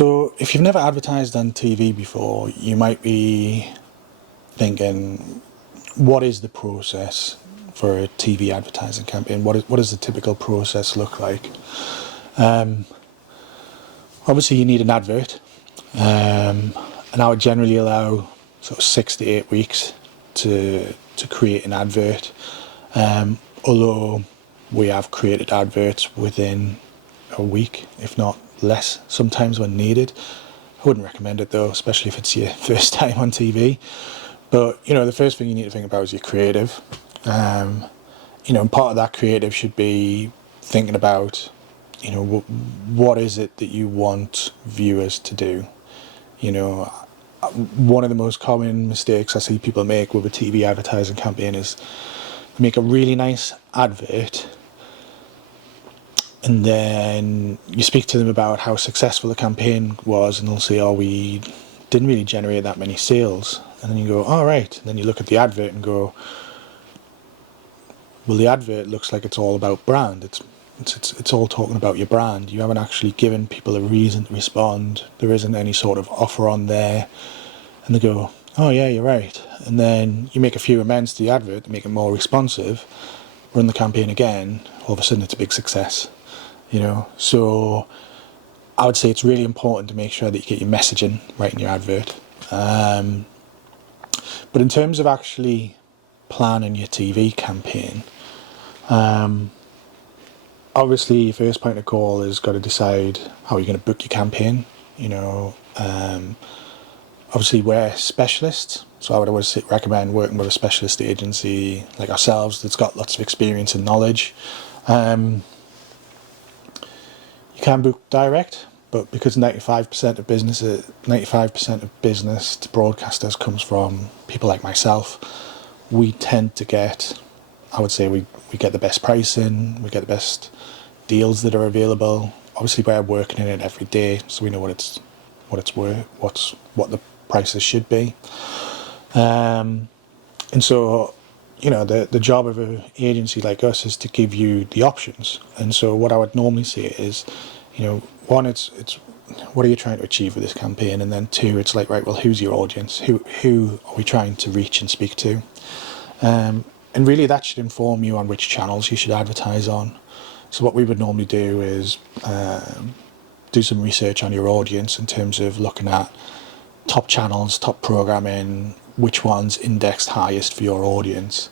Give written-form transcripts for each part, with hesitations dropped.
So if you've never advertised on TV before, you might be thinking, what is the process for a TV advertising campaign? What does the typical process look like? Obviously you need an advert, and I would generally allow sort of 6 to 8 weeks to create an advert, although we have created adverts within a week, if not less, sometimes when needed. I wouldn't recommend it though, especially if it's your first time on TV. But you know, the first thing you need to think about is your creative. You know, and part of that creative should be thinking about, you know, what is it that you want viewers to do. You know, one of the most common mistakes I see people make with a TV advertising campaign is make a really nice advert, and then you speak to them about how successful the campaign was, and they'll say, oh, we didn't really generate that many sales. And then you go, all right. And then you look at the advert and go, well, the advert looks like it's all about brand. It's all talking about your brand. You haven't actually given people a reason to respond. There isn't any sort of offer on there. And they go, oh yeah, you're right. And then you make a few amends to the advert to make it more responsive, run the campaign again, all of a sudden it's a big success. You know, so I would say it's really important to make sure that you get your messaging right in your advert. But in terms of actually planning your TV campaign, obviously your first point of call is got to decide how you're going to book your campaign. You know, obviously we're specialists, so I would always recommend working with a specialist agency like ourselves that's got lots of experience and knowledge. You can book direct, but because 95% of business to broadcasters comes from people like myself, we tend to get, I would say we get the best pricing, we get the best deals that are available. Obviously we're working in it every day, so we know what it's worth, what the prices should be. And so, you know, the job of an agency like us is to give you the options. And so what I would normally say is, you know, one, it's what are you trying to achieve with this campaign? And then two, it's like, right, well, who's your audience? Who are we trying to reach and speak to? And really that should inform you on which channels you should advertise on. So what we would normally do is do some research on your audience in terms of looking at top channels, top programming, which one's indexed highest for your audience,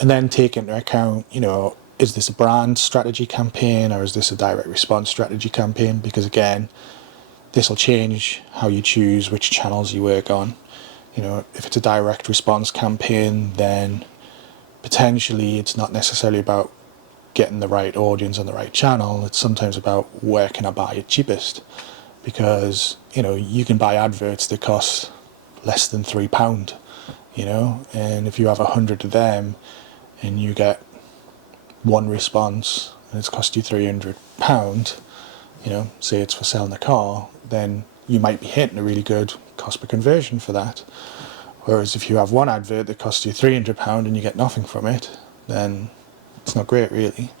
and then take into account, you know, is this a brand strategy campaign or is this a direct response strategy campaign? Because again, this will change how you choose which channels you work on. You know, if it's a direct response campaign, then potentially it's not necessarily about getting the right audience on the right channel. It's sometimes about where can I buy it cheapest, because, you know, you can buy adverts that cost less than £3, you know, and if you have 100 of them and you get one response and it's cost you £300, you know, say it's for selling a car, then you might be hitting a really good cost per conversion for that. Whereas if you have one advert that costs you £300 and you get nothing from it, then it's not great really.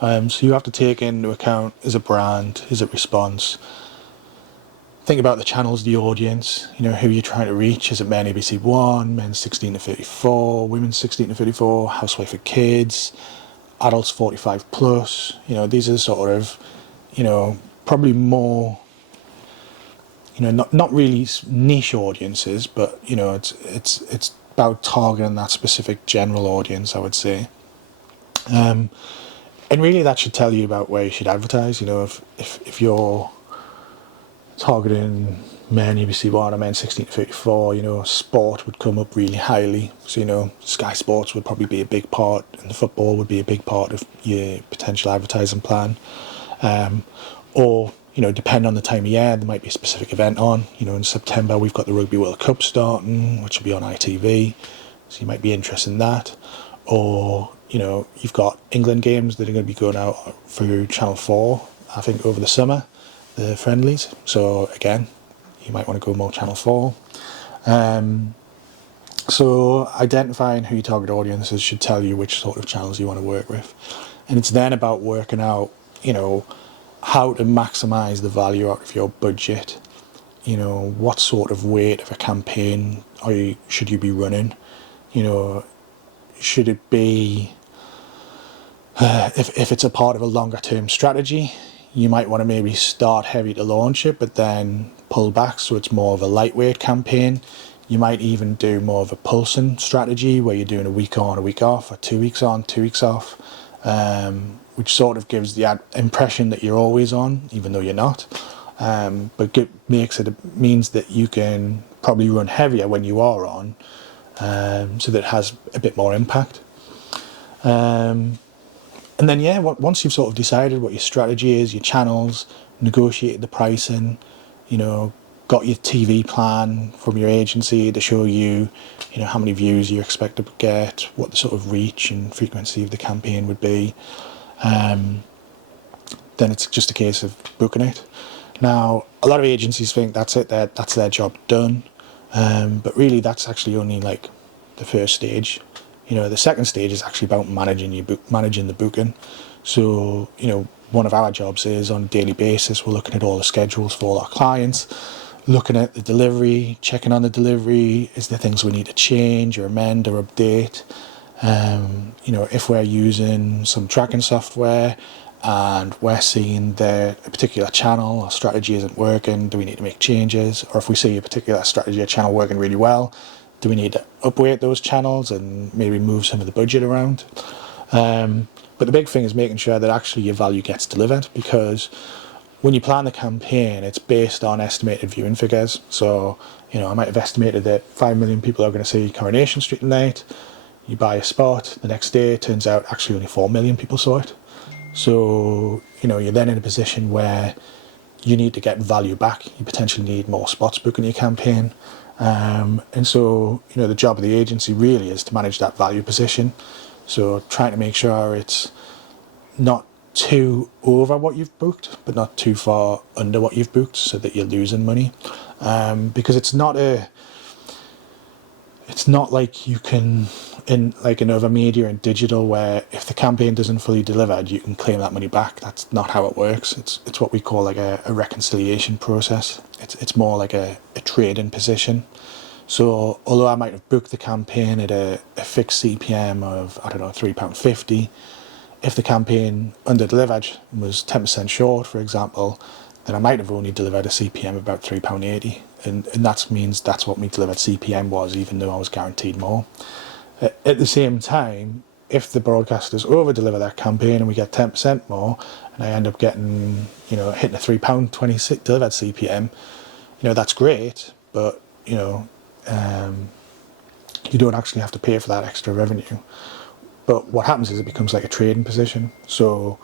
So you have to take into account, is it brand, is it response? Think about the channels, the audience, you know, who you're trying to reach. Is it men ABC 1, men 16 to 34, women 16 to 34, housewife of kids, adults 45 plus? You know, these are sort of, you know, probably more, you know, not really niche audiences, but, you know, it's about targeting that specific general audience, I would say. And really that should tell you about where you should advertise. You know, if you're targeting men ABC 1 or men 16 to 34, you know, sport would come up really highly. So, you know, Sky Sports would probably be a big part, and the football would be a big part of your potential advertising plan. Or, you know, depending on the time of year, there might be a specific event on. You know, in September we've got the Rugby World Cup starting, which will be on ITV, so you might be interested in that. Or, you know, you've got England games that are going to be going out through Channel 4, I think, over the summer, the friendlies. So again, you might want to go more Channel 4. So identifying who your target audiences should tell you which sort of channels you want to work with. And it's then about working out, you know, how to maximise the value out of your budget. you know, what sort of weight of a campaign should you be running? You know, should it be, if it's a part of a longer term strategy, you might want to maybe start heavy to launch it, but then pull back so it's more of a lightweight campaign. You might even do more of a pulsing strategy where you're doing a week on, a week off, or 2 weeks on, 2 weeks off, which sort of gives the impression that you're always on, even though you're not. But means that you can probably run heavier when you are on, so that it has a bit more impact. And then, yeah, once you've sort of decided what your strategy is, your channels, negotiated the pricing, you know, got your TV plan from your agency to show you, you know, how many views you expect to get, what the sort of reach and frequency of the campaign would be, then it's just a case of booking it. Now, a lot of agencies think that's it, that's their job done, but really that's actually only like the first stage. You know, the second stage is actually about managing the booking. So, you know, one of our jobs is on a daily basis, we're looking at all the schedules for all our clients, looking at the delivery, checking on the delivery, is there things we need to change or amend or update? You know, if we're using some tracking software and we're seeing that a particular channel or strategy isn't working, do we need to make changes? Or if we see a particular strategy or channel working really well, do we need to upweight those channels and maybe move some of the budget around? But the big thing is making sure that actually your value gets delivered, because when you plan the campaign, it's based on estimated viewing figures. So, you know, I might have estimated that 5 million people are going to see Coronation Street tonight. You buy a spot, the next day it turns out actually only 4 million people saw it. So, you know, you're then in a position where you need to get value back. You potentially need more spots booked in your campaign. And so, you know, the job of the agency really is to manage that value position. So trying to make sure it's not too over what you've booked, but not too far under what you've booked so that you're losing money. Because it's not like you can, in like in other media and digital, where if the campaign doesn't fully deliver, you can claim that money back. That's not how it works. It's what we call like a reconciliation process. It's more like a trading position. So although I might have booked the campaign at a fixed CPM of, I don't know, £3.50, if the campaign under-delivered was 10% short, for example, then I might have only delivered a CPM of about £3.80. And that means that's what my delivered CPM was, even though I was guaranteed more. At the same time, if the broadcasters over-deliver that campaign and we get 10% more, and I end up getting, you know, hitting a £3.20 delivered CPM, you know, that's great, but, you know, you don't actually have to pay for that extra revenue. But what happens is it becomes like a trading position. So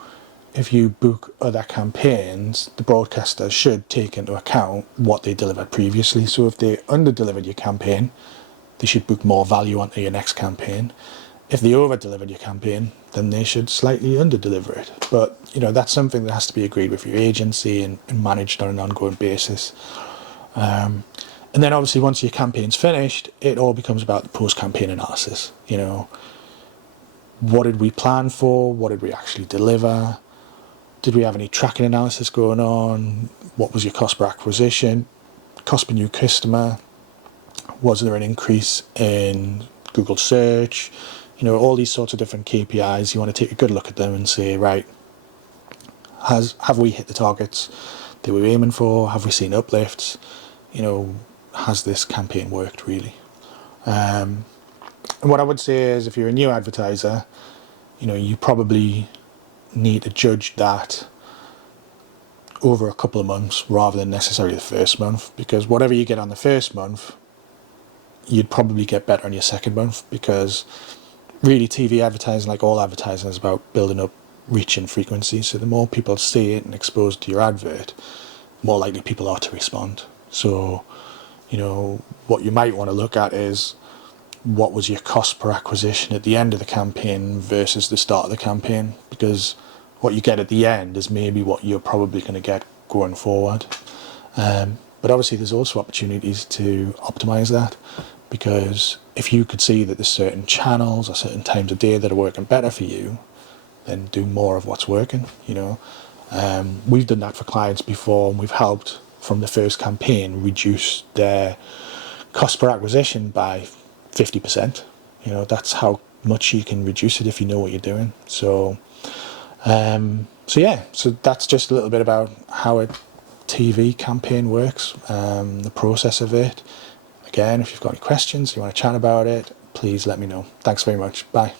if you book other campaigns, the broadcaster should take into account what they delivered previously. So if they under-delivered your campaign, they should book more value onto your next campaign. If they over-delivered your campaign, then they should slightly under-deliver it. But, you know, that's something that has to be agreed with your agency and managed on an ongoing basis. And then obviously once your campaign's finished, it all becomes about the post-campaign analysis. You know, what did we plan for? What did we actually deliver? Did we have any tracking analysis going on? What was your cost per acquisition? Cost per new customer? Was there an increase in Google search? You know, all these sorts of different KPIs. You want to take a good look at them and say, right, have we hit the targets that we were aiming for? Have we seen uplifts? You know, has this campaign worked really? And what I would say is, if you're a new advertiser, you know, you probably need to judge that over a couple of months rather than necessarily the first month, because whatever you get on the first month, you'd probably get better on your second month, because really TV advertising, like all advertising, is about building up reach and frequency. So the more people see it and exposed to your advert, the more likely people are to respond. So, you know, what you might want to look at is, what was your cost per acquisition at the end of the campaign versus the start of the campaign, because what you get at the end is maybe what you're probably going to get going forward. But obviously there's also opportunities to optimize that, because if you could see that there's certain channels or certain times of day that are working better for you, then do more of what's working. You know, we've done that for clients before, and we've helped from the first campaign reduce their cost per acquisition by 50%. You know, that's how much you can reduce it if you know what you're doing. So so that's just a little bit about how a TV campaign works, the process of it. Again, if you've got any questions, you want to chat about it, please let me know. Thanks very much. Bye.